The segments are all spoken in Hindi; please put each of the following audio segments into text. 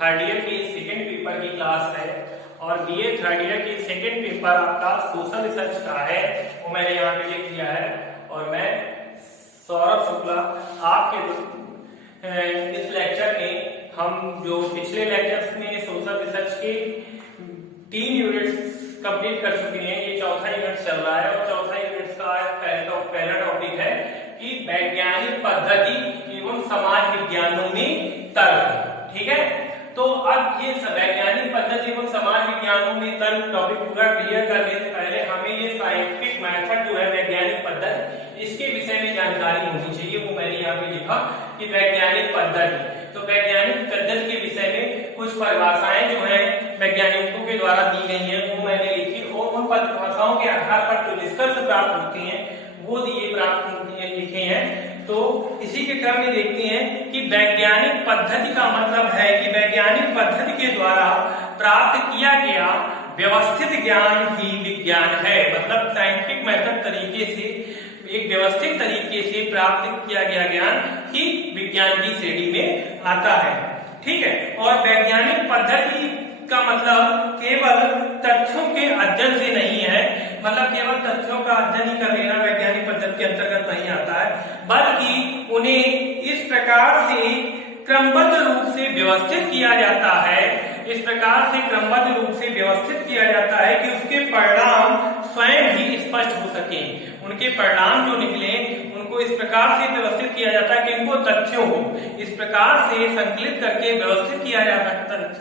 थर्ड ईयर के सेकेंड पेपर की क्लास है और बीए थर्ड ईयर के सेकेंड पेपर आपका सोशल रिसर्च का है, वो मैंने यहाँ पे लिख दिया है। और मैं सौरभ शुक्ला आपके इस लेक्चर में हम जो पिछले लेक्चर्स में सोशल रिसर्च के 3 यूनिट्स कंप्लीट कर चुके हैं, ये चौथा यूनिट चल रहा है और चौथा यूनिट का पहला टॉपिक है कि वैज्ञानिक पद्धति एवं समाज विज्ञानों में तर्क। ठीक है, तो अब ये वैज्ञानिक पद्धति एवं समाज विज्ञानों में तर्क टॉपिक पूरा क्लियर करने से पहले हमें ये साइंटिफिक मेथड जो है वैज्ञानिक पद्धति, इसके विषय में जानकारी होनी चाहिए। वो मैंने यहाँ पे लिखा कि वैज्ञानिक पद्धति, तो वैज्ञानिक पद्धति के विषय में कुछ परिभाषाएं जो है वैज्ञानिकों के द्वारा दी गई हैं, वो मैंने लिखी और उन परिभाषाओं के आधार पर जो निष्कर्ष प्राप्त होते हैं वो लिखे हैं। तो इसी के क्रम में देखते हैं कि वैज्ञानिक पद्धति का मतलब है कि वैज्ञानिक पद्धति के द्वारा प्राप्त किया गया व्यवस्थित ज्ञान ही विज्ञान है। मतलब साइंटिफिक मेथड तरीके से एक व्यवस्थित तरीके से प्राप्त किया गया ज्ञान ही विज्ञान की श्रेणी में आता है। ठीक है, और वैज्ञानिक पद्धति का मतलब केवल तथ्यों के अध्ययन से नहीं है, मतलब केवल तथ्यों का अध्ययन ही कर लेना वैज्ञानिक पद्धति के अंतर्गत नहीं आता है, बल्कि उन्हें इस प्रकार से क्रमबद्ध रूप से व्यवस्थित किया जाता है, इस प्रकार से क्रमबद्ध रूप से व्यवस्थित किया जाता है कि उसके परिणाम स्वयं ही स्पष्ट हो सके। उनके परिणाम जो निकले उनको इस प्रकार से व्यवस्थित किया जाता है कि इनको तथ्यों को इस प्रकार से संकलित करके व्यवस्थित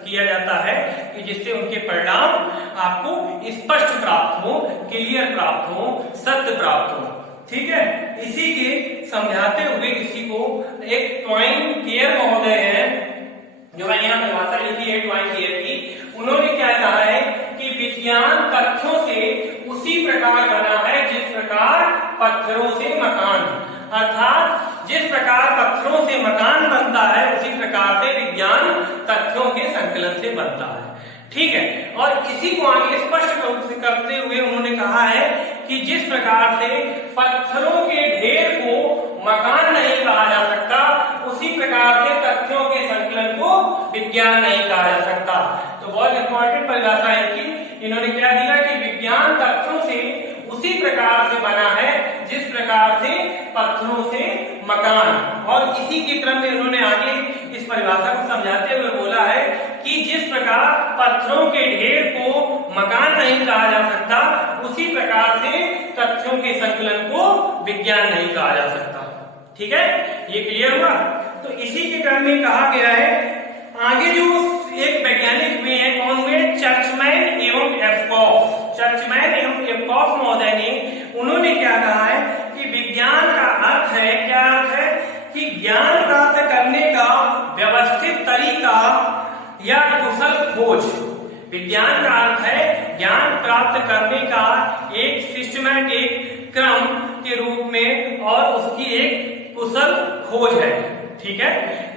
किया जाता है कि जिससे उनके परिणाम आपको स्पष्ट प्राप्त हो, क्लियर प्राप्त हो, सत्य प्राप्त हो। ठीक है, इसी के समझाते हुए इसी को एक ट्वाइन केयर महोदय है, जो मैंने यहाँ परिभाषा लिखी है ट्वाइन केयर की, उन्होंने क्या कहा है कि विज्ञान तथ्यों से उसी प्रकार बना है जिस प्रकार पत्थरों से मकान, अर्थात जिस प्रकार पत्थरों से मकान बनता है उसी प्रकार से विज्ञान तथ्यों के संकलन से बनता है। ठीक है, और इसी को आगे स्पष्ट रूप से करते हुए उन्होंने कहा है कि जिस प्रकार से पत्थरों के ढेर को मकान नहीं कहा जा सकता, उसी प्रकार से तथ्यों के संकलन को विज्ञान नहीं कहा जा सकता। तो बहुत इंपॉर्टेंट परिभाषा है कि इन्होंने क्या दिया कि विज्ञान तथ्यों से उसी प्रकार से बना है जिस प्रकार से पत्थरों से मकान। और इसी के क्रम में उन्होंने आगे इस परिभाषा को समझाते हुए बोला है कि जिस प्रकार पत्थरों के ढेर को मकान नहीं कहा जा सकता, उसी प्रकार से तथ्यों के संकलन को विज्ञान नहीं कहा जा सकता। ठीक है, ये क्लियर हुआ। तो इसी के क्रम में कहा गया है आगे जो एक वैज्ञानिक हुए हैं, कौन हुए, चर्चमैन एवं एफ्कॉफ। चर्चमैन एवं एफ्कॉफ महोदय ने उन्होंने क्या कहा है कि विज्ञान का अर्थ है, क्या अर्थ है कि ज्ञान प्राप्त करने का व्यवस्थित तरीका या कुशल खोज। विज्ञान का अर्थ है ज्ञान प्राप्त करने का एक सिस्टमैटिक क्रम के रूप में और उसकी एक कुशल खोज है। ठीक है,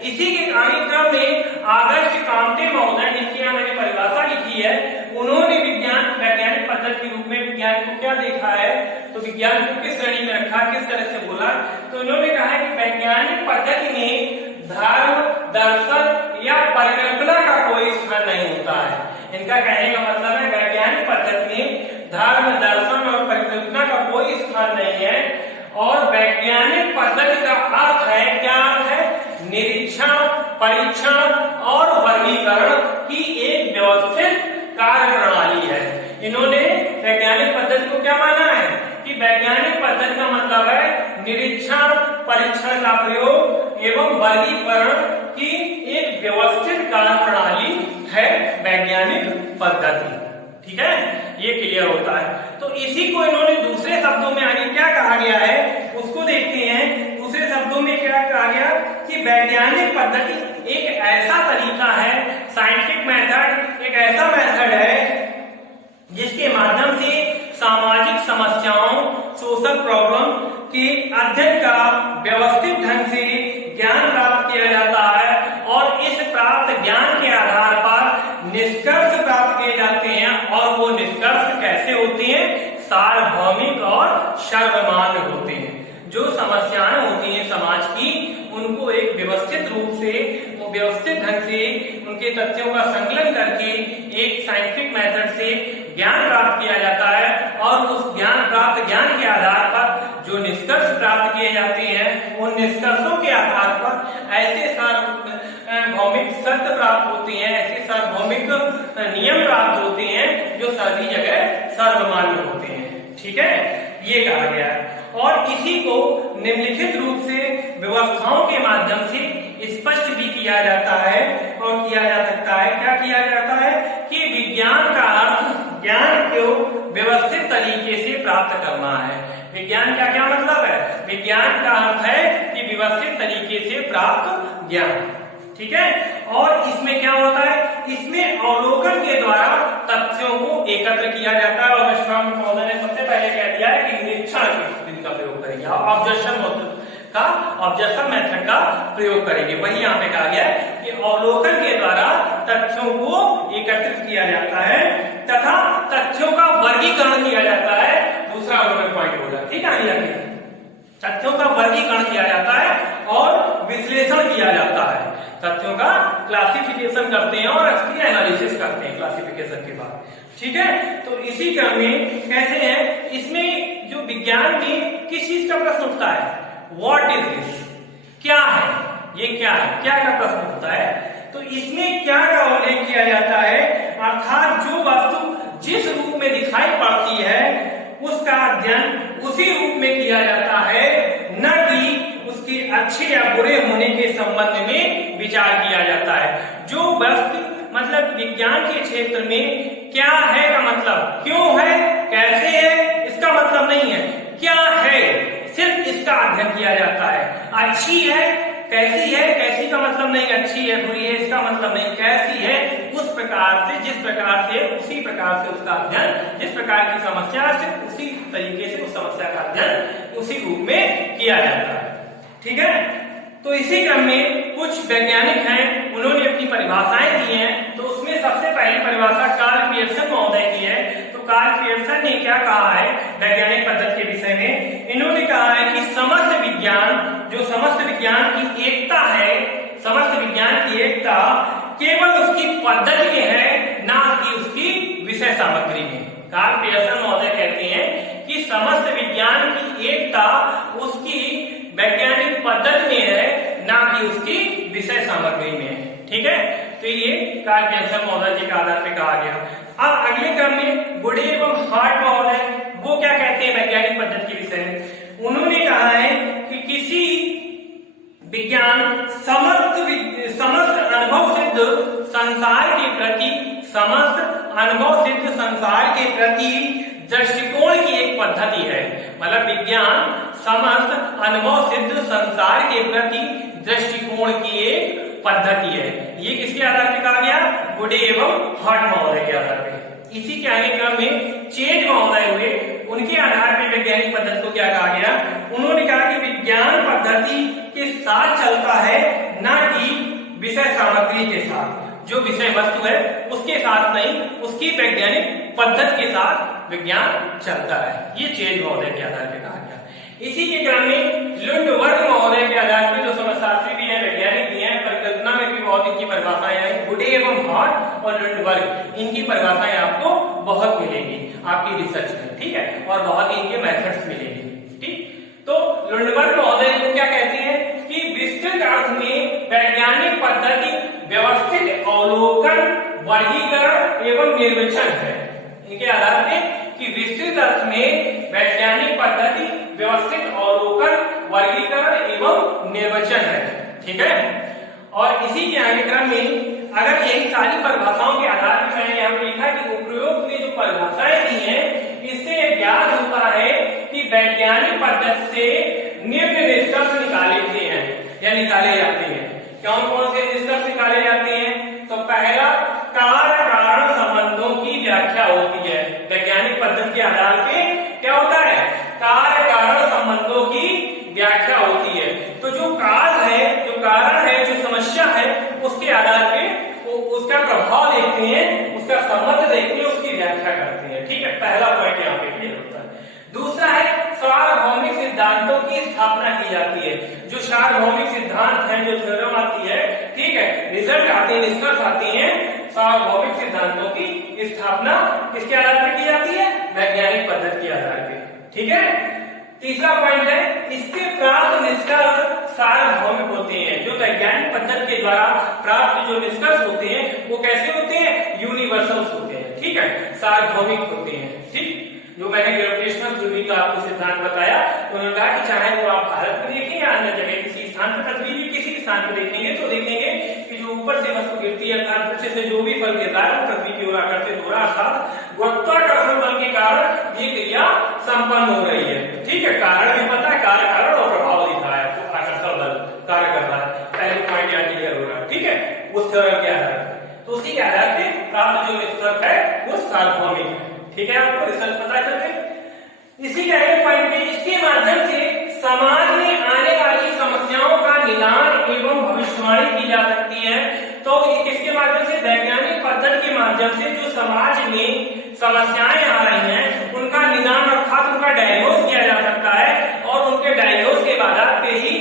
इसी के आगे क्रम में आगस्ट कांते महोदय, जिनकी यहाँ मैंने परिभाषा लिखी है, उन्होंने विज्ञान वैज्ञानिक पद्धति के रूप में विज्ञान को क्या देखा है, तो विज्ञान को किस श्रेणी में रखा, किस तरह से बोला, तो उन्होंने कहा है कि वैज्ञानिक पद्धति में धर्म, दर्शन या परिकल्पना का कोई स्थान नहीं होता है। इनका कहने का मतलब है वैज्ञानिक पद्धति में धर्म, दर्शन और परिकल्पना का कोई स्थान नहीं है। और वैज्ञानिक पद्धति का अर्थ है, क्या अर्थ है, निरीक्षण, परीक्षण और वर्गीकरण की एक व्यवस्थित कार्य प्रणाली है। इन्होंने वैज्ञानिक पद्धति को क्या माना है कि वैज्ञानिक पद्धति का मतलब है निरीक्षण, परीक्षण का प्रयोग एवं वर्गीकरण की एक व्यवस्थित कार्य प्रणाली है वैज्ञानिक पद्धति। ठीक है, ये क्लियर होता है। तो इसी को इन्होंने दूसरे शब्दों में आगे क्या कहा गया है उसको देखते हैं। दूसरे शब्दों में क्या कहा गया कि वैज्ञानिक पद्धति एक ऐसा तरीका है, साइंटिफिक मेथड एक ऐसा मेथड है जिसके माध्यम से सामाजिक समस्याओं, सोशल प्रॉब्लम के अध्ययन का व्यवस्थित ढंग से ज्ञान प्राप्त किया जाता है और इस प्राप्त ज्ञान के आधार पर निष्कर्ष प्राप्त किए जाते हैं। और वो निष्कर्ष कैसे होते हैं, सार्वभौमिक और सर्वमान्य होते हैं। जो समस्याएं होती हैं समाज की, उनको एक व्यवस्थित रूप से, व्यवस्थित ढंग से उनके तथ्यों का संकलन करके एक साइंटिफिक मेथड से ज्ञान प्राप्त किया जाता है और उस ज्ञान के आधार पर जो निष्कर्ष प्राप्त किए जाते हैं उन निष्कर्षों के आधार पर ऐसे सार्वभौमिक सत्य प्राप्त होते हैं, ऐसे सार्वभौमिक नियम प्राप्त होते हैं जो सभी जगह सर्वमान्य होते हैं। ठीक है, ये कहा गया है। और इसी को निम्नलिखित रूप से व्यवस्थाओं के माध्यम से स्पष्ट भी किया जाता है और किया जा सकता है। क्या किया जाता है कि विज्ञान का अर्थ ज्ञान को व्यवस्थित तरीके से प्राप्त करना है। विज्ञान का क्या मतलब है? विज्ञान का अर्थ है कि व्यवस्थित तरीके से प्राप्त ज्ञान। ठीक है, और इसमें क्या होता है? इसमें अवलोकन के द्वारा तथ्यों को एकत्र किया जाता है। और विश्राम महोदय ने सबसे पहले कह दिया है कि निरीक्षण की विधि का प्रयोग करेंगे, ऑब्जर्वेशन मेथड का प्रयोग करेंगे। वही यहाँ पे कहा गया है कि अवलोकन के द्वारा तथ्यों को एकत्रित किया जाता है तथा तथ्यों का वर्गीकरण किया जाता है। दूसरा उन्होंने पॉइंट बोला, ठीक है, तथ्यों का वर्गीकरण किया जाता है और विश्लेषण किया जाता है। तथ्यों का क्लासिफिकेशन करते हैं और इसकी एनालिसिस करते हैं क्लासिफिकेशन के बाद। ठीक है, तो इसी क्रम में कैसे है, इसमें जो विज्ञान में किस चीज का प्रश्न उठता है? What is this? क्या है ये? क्या है? क्या का प्रश्न होता है। तो इसमें क्या का उल्लेख किया जाता है, अर्थात जो वस्तु जिस रूप में दिखाई पड़ती है उसका अध्ययन उसी रूप में किया जाता है, न कि उसके अच्छे या बुरे होने के संबंध में विचार किया जाता है। जो वस्तु मतलब विज्ञान के क्षेत्र में क्या है का मतलब क्यों है, कैसे है, इसका मतलब नहीं है। क्या है, सिर्फ इसका अध्ययन किया जाता है। अच्छी है, कैसी है, कैसी का मतलब नहीं अच्छी है बुरी है, इसका मतलब नहीं, कैसी है उस प्रकार से, जिस प्रकार से उसी प्रकार से उसका अध्ययन, जिस प्रकार की समस्या से उसी तरीके से उस समस्या का अध्ययन उसी रूप में किया जाता है। ठीक है, तो इसी क्रम में कुछ वैज्ञानिक हैं, उन्होंने अपनी परिभाषाएं दी हैं। तो उसमें सबसे पहली परिभाषा कार्ल पियर्सन महोदय की है। तो कार्ल पियर्सन ने क्या कहा है वैज्ञानिक पद्धति के विषय में? इन्होंने कहा है कि समस्त विज्ञान, जो समस्त विज्ञान की एकता है, समस्त विज्ञान की एकता केवल उसकी पद्धति में है, ना कि उसकी विषय सामग्री में। कार्ल पियर्सन महोदय कहते हैं कि समस्त विज्ञान की एकता उसकी वैज्ञानिक पद्धति में है, ना कि उसकी विषय सामग्री में है। ठीक है, तो ये कार्ल पियर्सन महोदय जी के आधार पे कहा गया। अब अगले क्रम में गुडे एवं हार्ट महोदय वो क्या कहते हैं वैज्ञानिक पद्धति के विषय में? उन्होंने कहा है कि किसी विज्ञान समस्त अनुभव सिद्ध संसार के प्रति, समस्त अनुभव सिद्ध संसार के प्रति दृष्टिकोण की एक पद्धति है। मतलब विज्ञान समस्त अनुभव सिद्ध संसार के प्रति दृष्टिकोण की एक पद्धति है। ये किसके आधार पर कहा गया? गुडे एवं हार्ट महोदय के आधार पर। इसी के आगे क्रम में चेज महोदय हुए, उनके आधार पर वैज्ञानिक पद्धति को क्या कहा गया? उन्होंने कहा कि विज्ञान पद्धति के साथ चलता है, ना कि विषय सामग्री के साथ। जो विषय वस्तु है उसके साथ नहीं, उसकी वैज्ञानिक पद्धति के साथ विज्ञान चलता है। ये चेज महोदय के आधार पर कहा गया। इसी के क्रम में लुंडवर्ग महोदय के आधार पर, जो समाजशास्त्री भी है, वैज्ञानिक भी है, परिकल्पना में भी बहुत इनकी परिभाषाएं हैं। गुडे एवं हार्ट और लुंडवर्ग, इनकी परिभाषाएं आपको बहुत मिलेगी आपकी रिसर्च में। ठीक है, और बहुत इनके मेथड्स मिलेंगे। ठीक, तो लुंडवर्ग महोदय को क्या कहते हैं कि विस्तृत अर्थ में वैज्ञानिक पद्धति व्यवस्थित अवलोकन, वर्गीकरण एवं निर्वचन है। इनके आधार पे कि विस्तृत अर्थ में वैज्ञानिक पद्धति व्यवस्थित अवलोकन, वर्गीकरण एवं निर्वचन है। ठीक है, और इसी के आगे क्रम में अगर यही सारी परिभाषाओं के आधार पर मैंने यहाँ पे लिखा कि उपरोक्त में जो परिभाषाएं दी हैं, इससे ज्ञात होता है कि वैज्ञानिक पद्धति से निम्न निष्कर्ष निकाले हैं या निकाले जाते हैं। कौन कौन से निष्कर्ष निकाले जाते हैं? तो पहला, कार्य कारण संबंधों की व्याख्या होती है। वैज्ञानिक पद्धति के आधार पे क्या होता है? कार्य कारण संबंधों की व्याख्या होती है। तो जो कार्य है, जो कारण है, जो समस्या है, उसके आधार पे उसका प्रभाव देखते हैं, उसका संबंध देखते हैं, उसकी व्याख्या करते हैं। ठीक है, पहला पॉइंट यहाँ पे क्लियर होता है। दूसरा है सार्वभौमिक सिद्धांतों की स्थापना की जाती है। जो सार्वभौमिक सिद्धांत है, जो थ्योरम आती है, ठीक है, रिजल्ट आते हैं, निष्कर्ष आते हैं, सार्वभौमिक सिद्धांतों की स्थापना किसके आधार पर की जाती है? वैज्ञानिक पद्धति के आधार पे। ठीक है। तीसरा पॉइंट है, इससे प्राप्त निष्कर्ष सार्वभौमिक होते हैं। जो वैज्ञानिक पद्धति के द्वारा प्राप्त जो निष्कर्ष होते हैं वो कैसे होते हैं? यूनिवर्सल्स होते हैं। ठीक है, सार्वभौमिक होते हैं। ठीक, जो मैंने ग्रेविटेशनल थ्योरी का आपको सिद्धांत बताया, तो उन्होंने कहा कि चाहे वो आप भारत में देखें या अन्य जगह किसी स्थान पर, पृथ्वी के किसी स्थान पर देखेंगे तो देखेंगे कि जो ऊपर से वस्तु गिरती है अर्थात पृथ्वी से जो भी फल गिरता है वो पृथ्वी की ओर आकर्षित हो रहा है, अर्थात गुरुत्वाकर्षण बल के कारण ये क्रिया संपन्न हो रही है। ठीक है, कारण भी पता है, कार्य कारण और प्रभाव दिखा है, तो आकर्षण बल कार्य कर रहा है। पहले पॉइंट यहाँ क्लियर हो रहा है। ठीक है, उस थ्योरम के आधार पर, तो उसी के आधार पर प्राप्त जो निष्कर्ष है वो सार्वभौमिक है। ठीक है, आपको रिजल्ट पता चलते। इसी के अगले पॉइंट में, इसके माध्यम से समाज में आने वाली समस्याओं का निदान एवं भविष्यवाणी की जा सकती है। तो किसके माध्यम से? वैज्ञानिक पद्धति के माध्यम से जो समाज में समस्याएं आ रही हैं उनका निदान अर्थात उनका डायग्नोज किया जा सकता है, और उनके डायग्नोज के आधार पे ही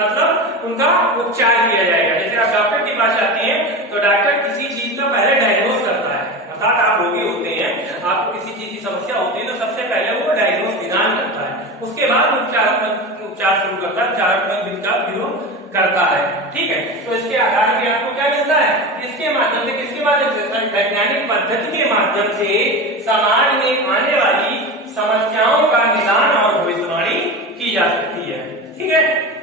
मतलब उनका उपचार किया जाएगा। जैसे आप डॉक्टर के पास जाते हैं तो डॉक्टर किसी चीज का पहले डायग्नोज करता है, अर्थात आप रोगी होते हैं, आपको किसी चीज की समस्या होती है तो सबसे पहले वो डायग्नोज निदान करता है, उसके बाद उपचार शुरू करता है, उपचारात्मक विधि का प्रयोग करता है। ठीक है, तो इसके आधार पर आपको क्या मिलता है? इसके माध्यम से, किसके माध्यम से? वैज्ञानिक पद्धति के माध्यम से समाज में आने वाली समस्याओं का निदान और भविष्यवाणी की जा सकती है। ठीक है,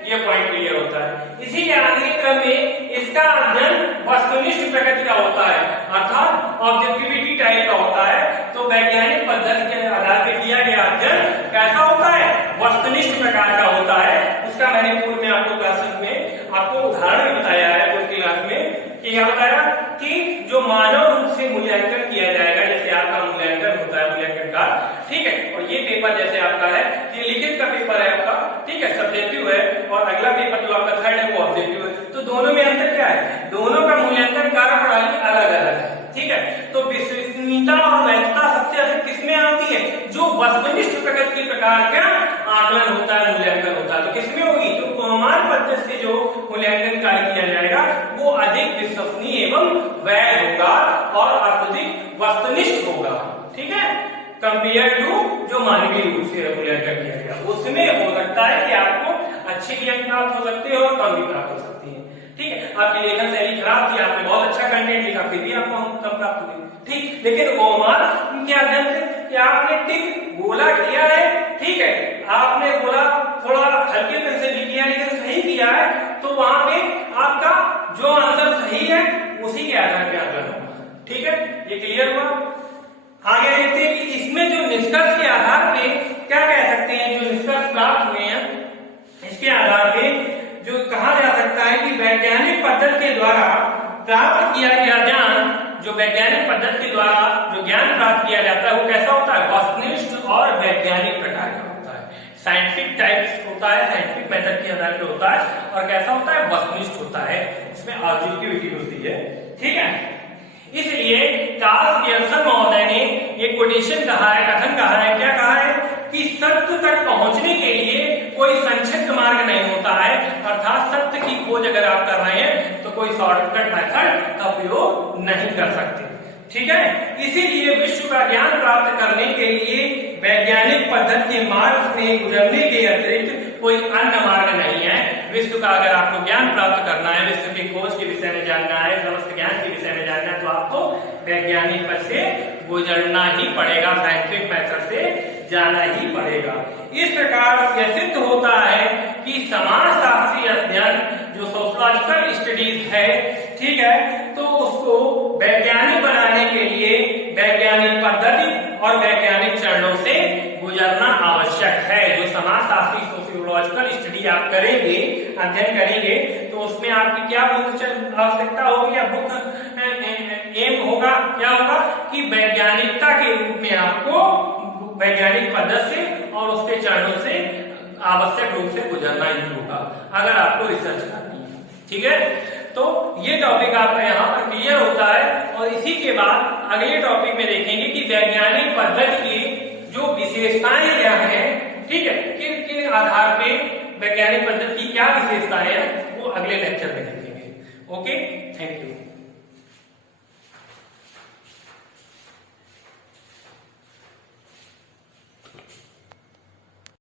ये पॉइंट क्लियर होता है। इसी के आगे क्रम में इसका अध्ययन वस्तुनिष्ठ प्रकृति का होता है, अर्थात ऑब्जेक्टिविटी टाइप का होता है। तो वैज्ञानिक पद्धति के आधार पर किया गया अध्ययन कैसा होता है? वस्तुनिष्ठ प्रकार का होता है। उसका मैंने पूर्व में आपको क्लासेस में आपको उदाहरण भी बताया है पूर्व क्लास में, कि क्या बताया कि जो मानव रूप से मूल्यांकन किया जाएगा, जैसे आपका मूल्यांकन होता है, मूल्यांकन का, ठीक है, और ये पेपर जैसे आपका है कि लिखित का पेपर है आपका, ठीक है, सब्जेक्टिव है, और अगला पेपर जो आपका थर्ड है वो ऑब्जेक्टिव है। तो दोनों में अंतर क्या है? दोनों का मूल्यांकन कार्य प्रणाली अलग अलग है। ठीक है, तो विश्वसनीयता और वैधता सबसे अधिक किसमें आती है? जो वस्तुनिष्ठ प्रकृति के प्रकार का आकलन होता है, मूल्यांकन होता है, तो किसमें होगी? तो प्रमाण पद्धति से जो मूल्यांकन कार्य किया जाएगा वो अधिक विश्वसनीय एवं वैध होगा और अत्यधिक वस्तुनिष्ठ होगा। ठीक है, कंपेयर टू जो मानवीय रूप से मूल्यांकन किया गया, उसमें हो सकता है कि आपको अच्छे भी अंक प्राप्त हो सकते हैं और कम भी प्राप्त हो सकती है। ठीक है, आपकी लेखन शैली खराब थी, आपने बहुत अच्छा कंटेंट लिखा, फिर भी आपको कम प्राप्त हुए। ठीक, लेकिन ओमान के अध्ययन से कि आपने टिक गोला किया है, ठीक है, आपने गोला थोड़ा हल्के पेन से भी किया लेकिन सही किया है, तो वहां पे आपका जो आंसर सही है उसी के आधार पर आकलन होगा। ठीक है, ये क्लियर हुआ। आगे देखते हैं कि इसमें जो निष्कर्ष के आधार पे क्या कह सकते हैं, जो निष्कर्ष प्राप्त हुए हैं इसके आधार पे जो कहा जा सकता है कि वैज्ञानिक पद्धति के द्वारा प्राप्त किया गया ज्ञान, जो वैज्ञानिक पद्धति के द्वारा जो ज्ञान प्राप्त किया जाता है वो कैसा होता है? वस्तुनिष्ठ और वैज्ञानिक प्रकार का होता है। साइंटिफिक टाइप्स होता है, साइंटिफिक मेथड के आधार पर होता है, और कैसा होता है? वस्तुनिष्ठ होता है, इसमें ऑब्जेक्टिविटी होती है। ठीक है, इसलिए कार्ल पियर्सन महोदय ने एक कोटेशन कहा है, कथन कहा है, क्या कहा है कि सत्य तक पहुंचने के लिए कोई संक्षिप्त मार्ग नहीं होता है, अर्थात सत्य की खोज अगर आप कर रहे हैं तो कोई शॉर्टकट मेथड का उपयोग नहीं कर सकते। ठीक है, इसीलिए विश्व का ज्ञान प्राप्त करने के लिए वैज्ञानिक पद्धति के मार्ग से गुजरने के अतिरिक्त कोई अन्य मार्ग नहीं है। विश्व का अगर आपको ज्ञान प्राप्त करना है, विश्व की खोज के विषय में जानना है, समस्त ज्ञान के विषय में जानना है, तो आपको वैज्ञानिक पद से गुजरना ही पड़ेगा, साइंटिफिक मेथड से जाना ही पड़ेगा। इस प्रकार से सिद्ध होता है कि समाजशास्त्रीय अध्ययन जो सोशियोलॉजिकल स्टडीज है, ठीक है, तो उसको वैज्ञानिक बनाने के लिए वैज्ञानिक पद्धति और वैज्ञानिक चरणों से गुजरना आवश्यक है। जो समाजशास्त्री सोशियोलॉजिकल स्टडी आप करेंगे, अध्ययन करेंगे, तो उसमें आपकी क्या आवश्यकता होगी या बुक एम होगा, क्या होगा कि वैज्ञानिकता के रूप में आपको वैज्ञानिक पद्धति से और उसके चरणों से आवश्यक रूप से गुजरना ही होगा अगर आपको रिसर्च करनी है। ठीक है, तो ये टॉपिक आपका यहाँ पर क्लियर होता है, और इसी के बाद अगले टॉपिक में देखेंगे कि वैज्ञानिक पद्धति की जो विशेषताएं क्या है, ठीक है, किन किन आधार पे वैज्ञानिक पद्धति की क्या विशेषताएं हैं, वो अगले लेक्चर में देखेंगे। Okay, thank you.